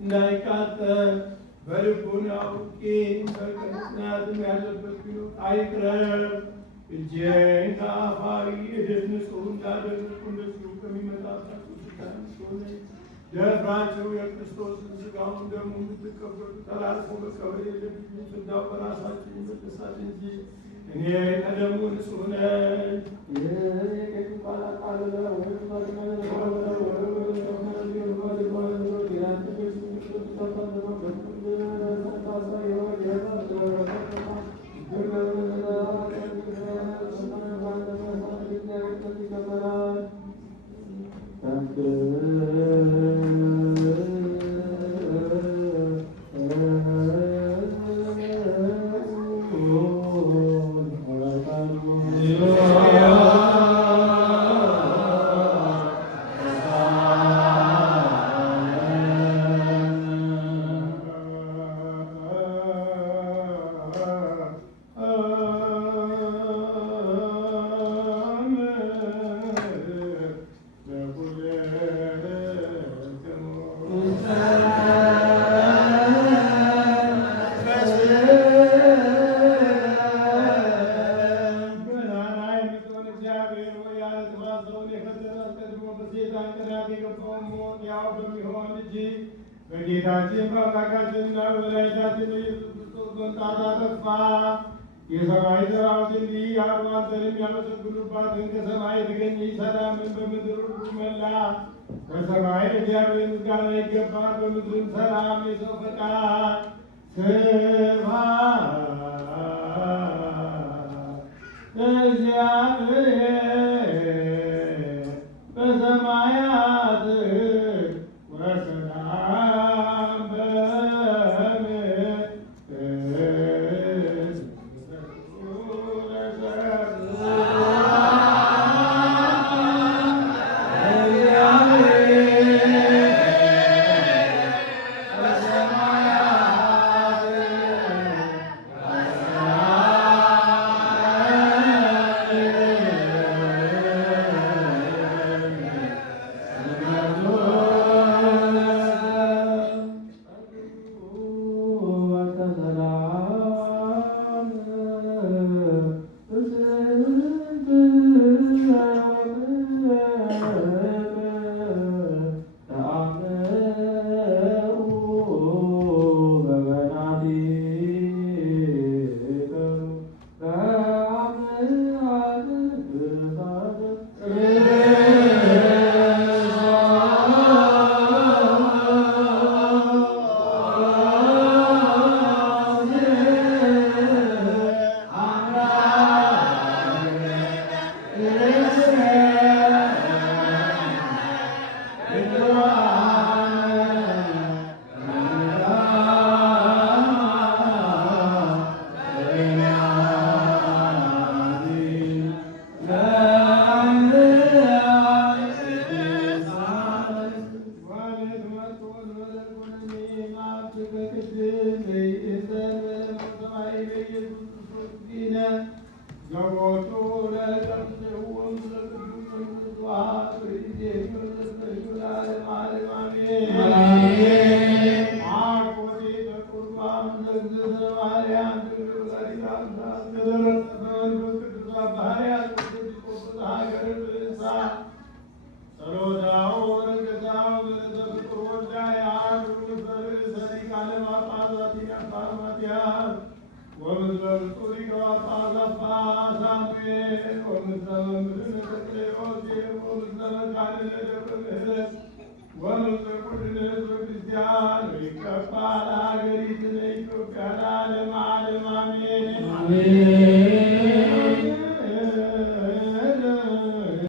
እንዳይቃጠል በልቡናው ቂም በቀል ምክንያትም ያለበት ቢኖር አይቅረብ። እጄን ከአፋዊ እድፍ ንጹሕ እንዳደረግኩ እንደዚሁ ከሚመጣባቸው ሆነ ደፍራቸው የክርስቶስን ሥጋውን ደግሞ እንድትቀበሉ ተላልፎ መቀበል የለብኝም። ፍዳው በራሳችን ይመለሳል እንጂ እኔ ከደሙ ንጹሕ ነኝ። በጌታችን በአምላካችንና በመድኃኒታችን በኢየሱስ ክርስቶስ መምጣት አጠፋ። የሰማይ ሰራዊት እንዲህ ያሉ አንተንም ያመሰግኑባትን ከሰማይ የተገኘች ሰላምን በምድር ሁሉ መላ። በሰማይ ለእግዚአብሔር ምስጋና ይገባል፣ በምድርም ሰላም። የሰው ፈቃድ ስብሐት ለእግዚአብሔር በሰማያት ወሰላም በምድር Amen.